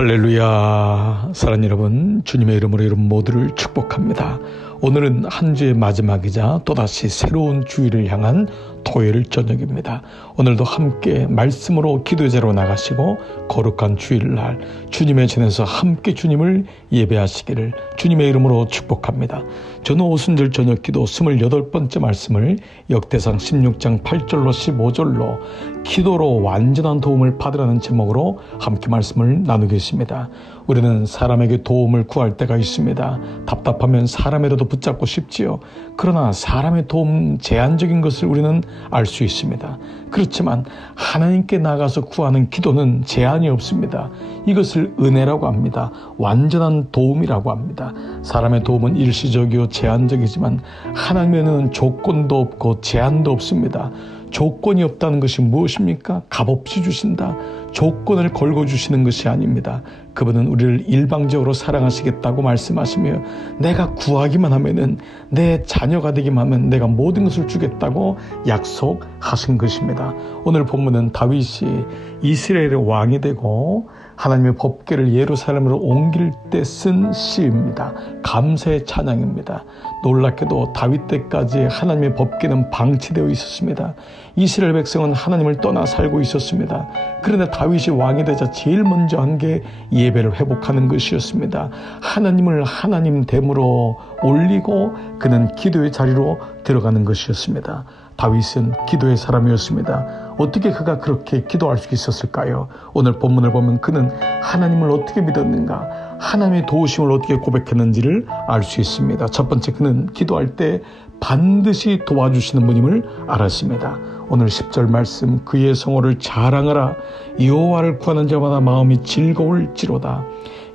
할렐루야. 사랑하는 여러분, 주님의 이름으로 여러분 모두를 축복합니다. 오늘은 한 주의 마지막이자 또다시 새로운 주일을 향한 토요일 저녁입니다. 오늘도 함께 말씀으로 기도의 자로 나가시고 거룩한 주일날 주님의 전에서 함께 주님을 예배하시기를 주님의 이름으로 축복합니다. 저는 오순절 저녁 기도 28번째 말씀을 역대상 16장 8절로 15절로 기도로 완전한 도움을 받으라는 제목으로 함께 말씀을 나누겠습니다. 우리는 사람에게 도움을 구할 때가 있습니다. 답답하면 사람이라도 붙잡고 싶지요. 그러나 사람의 도움 제한적인 것을 우리는 알 수 있습니다. 그렇지만 하나님께 나가서 구하는 기도는 제한이 없습니다. 이것을 은혜라고 합니다. 완전한 도움이라고 합니다. 사람의 도움은 일시적이요 제한적이지만 하나님의 은혜는 조건도 없고 제한도 없습니다. 조건이 없다는 것이 무엇입니까? 값없이 주신다. 조건을 걸고 주시는 것이 아닙니다. 그분은 우리를 일방적으로 사랑하시겠다고 말씀하시며 내가 구하기만 하면은 내 자녀가 되기만 하면 내가 모든 것을 주겠다고 약속하신 것입니다. 오늘 본문은 다윗이 이스라엘의 왕이 되고 하나님의 법궤를 예루살렘으로 옮길 때 쓴 시입니다. 감사의 찬양입니다. 놀랍게도 다윗 때까지 하나님의 법궤는 방치되어 있었습니다. 이스라엘 백성은 하나님을 떠나 살고 있었습니다. 그런데 다윗이 왕이 되자 제일 먼저 한 게 예배를 회복하는 것이었습니다. 하나님을 하나님 됨으로 올리고 그는 기도의 자리로 들어가는 것이었습니다. 다윗은 기도의 사람이었습니다. 어떻게 그가 그렇게 기도할 수 있었을까요? 오늘 본문을 보면 그는 하나님을 어떻게 믿었는가, 하나님의 도우심을 어떻게 고백했는지를 알 수 있습니다. 첫 번째, 그는 기도할 때 반드시 도와주시는 분임을 알았습니다. 오늘 10절 말씀, 그의 성호를 자랑하라. 여호와를 구하는 자마다 마음이 즐거울지로다.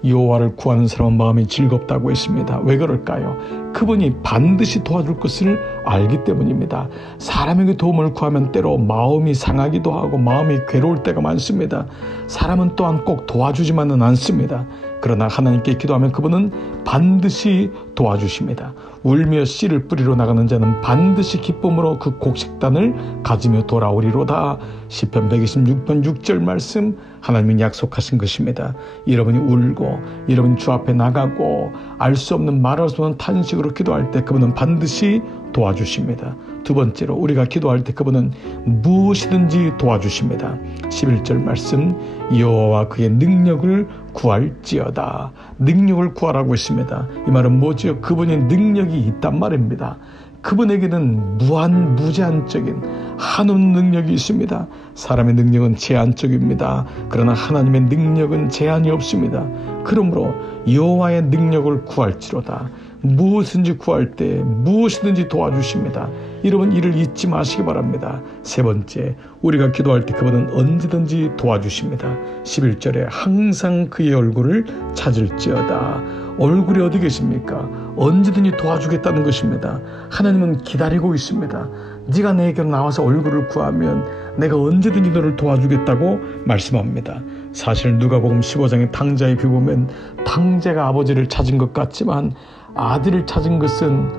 여호와를 구하는 사람은 마음이 즐겁다고 했습니다. 왜 그럴까요? 그분이 반드시 도와줄 것을 알기 때문입니다. 사람에게 도움을 구하면 때로 마음이 상하기도 하고 마음이 괴로울 때가 많습니다. 사람은 또한 꼭 도와주지만은 않습니다. 그러나 하나님께 기도하면 그분은 반드시 도와주십니다. 울며 씨를 뿌리러 나가는 자는 반드시 기쁨으로 그 곡식단을 가지며 돌아오리로다. 시편 126편 6절 말씀, 하나님은 약속하신 것입니다. 여러분이 울고 여러분이 주 앞에 나가고 알 수 없는 말할 수 없는 탄식으로 기도할 때 그분은 반드시 도와주십니다. 두 번째로, 우리가 기도할 때 그분은 무엇이든지 도와주십니다. 11절 말씀, 여호와와 그의 능력을 구할지어다. 능력을 구하라고 했습니다. 이 말은 뭐죠? 그분의 능력이 있단 말입니다. 그분에게는 무제한적인 한없는 능력이 있습니다. 사람의 능력은 제한적입니다. 그러나 하나님의 능력은 제한이 없습니다. 그러므로 여호와의 능력을 구할지로다. 무엇인지 구할 때 무엇이든지 도와주십니다. 여러분, 이를 잊지 마시기 바랍니다. 세 번째, 우리가 기도할 때 그분은 언제든지 도와주십니다. 11절에 항상 그의 얼굴을 찾을지어다. 얼굴이 어디 계십니까? 언제든지 도와주겠다는 것입니다. 하나님은 기다리고 있습니다. 네가 내게로 나와서 얼굴을 구하면 내가 언제든지 너를 도와주겠다고 말씀합니다. 사실 누가복음 15장의 탕자의 비 보면 탕자가 아버지를 찾은 것 같지만 아들을 찾은 것은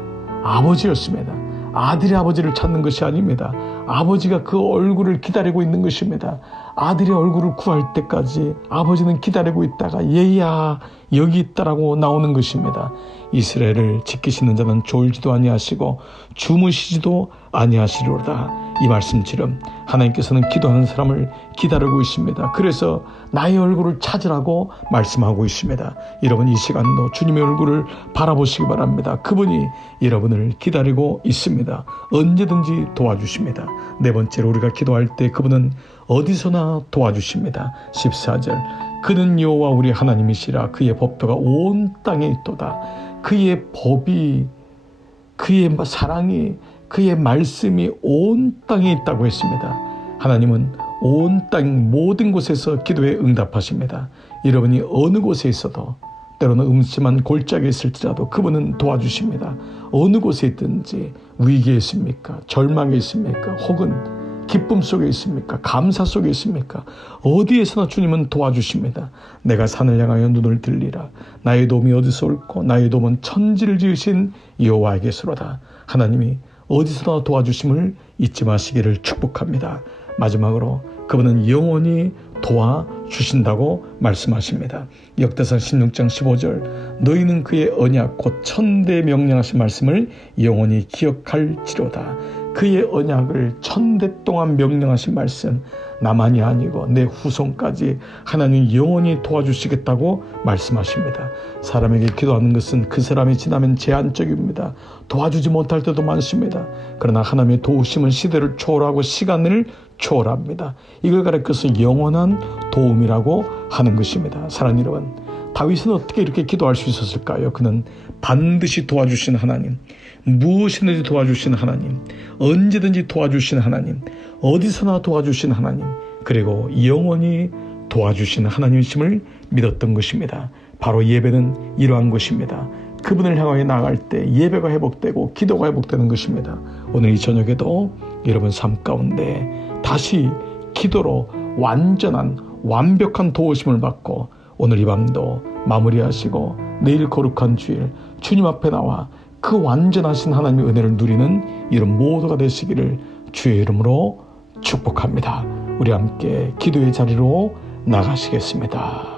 아버지였습니다. 아들이 아버지를 찾는 것이 아닙니다. 아버지가 그 얼굴을 기다리고 있는 것입니다. 아들의 얼굴을 구할 때까지 아버지는 기다리고 있다가 얘야 여기 있다라고 나오는 것입니다. 이스라엘을 지키시는 자는 졸지도 아니하시고 주무시지도 아니하시리로다. 이 말씀처럼 하나님께서는 기도하는 사람을 기다리고 있습니다. 그래서 나의 얼굴을 찾으라고 말씀하고 있습니다. 여러분, 이 시간도 주님의 얼굴을 바라보시기 바랍니다. 그분이 여러분을 기다리고 있습니다. 언제든지 도와주십니다. 네 번째로, 우리가 기도할 때 그분은 어디서나 도와주십니다. 14절, 그는 여호와 우리 하나님이시라. 그의 법도가 온 땅에 있도다. 그의 법이, 그의 사랑이, 그의 말씀이 온 땅에 있다고 했습니다. 하나님은 온 땅 모든 곳에서 기도에 응답하십니다. 여러분이 어느 곳에 있어도, 때로는 음침한 골짜기에 있을지라도 그분은 도와주십니다. 어느 곳에 있든지, 위기에 있습니까? 절망에 있습니까? 혹은 기쁨 속에 있습니까? 감사 속에 있습니까? 어디에서나 주님은 도와주십니다. 내가 산을 향하여 눈을 들리라. 나의 도움이 어디서 올고 나의 도움은 천지를 지으신 여호와에게서로다. 하나님이 어디서나 도와주심을 잊지 마시기를 축복합니다. 마지막으로, 그분은 영원히 도와주신다고 말씀하십니다. 역대상 16장 15절 너희는 그의 언약 곧 천대 명령하신 말씀을 영원히 기억할지로다. 그의 언약을 천대 동안 명령하신 말씀 나만이 아니고 내 후손까지 하나님 영원히 도와주시겠다고 말씀하십니다. 사람에게 기도하는 것은 그 사람이 지나면 제한적입니다. 도와주지 못할 때도 많습니다. 그러나 하나님의 도우심은 시대를 초월하고 시간을 초월합니다. 이걸 가리켜서 영원한 도움이라고 하는 것입니다. 사랑하는 여러분, 다윗은 어떻게 이렇게 기도할 수 있었을까요? 그는 반드시 도와주신 하나님, 무엇이든지 도와주신 하나님, 언제든지 도와주신 하나님, 어디서나 도와주신 하나님, 그리고 영원히 도와주신 하나님이심을 믿었던 것입니다. 바로 예배는 이러한 것입니다. 그분을 향하여 나아갈 때 예배가 회복되고 기도가 회복되는 것입니다. 오늘 이 저녁에도 여러분 삶 가운데 다시 기도로 완벽한 도우심을 받고 오늘 이 밤도 마무리하시고 내일 거룩한 주일 주님 앞에 나와 그 완전하신 하나님의 은혜를 누리는 이런 모두가 되시기를 주의 이름으로 축복합니다. 우리 함께 기도의 자리로 나가시겠습니다.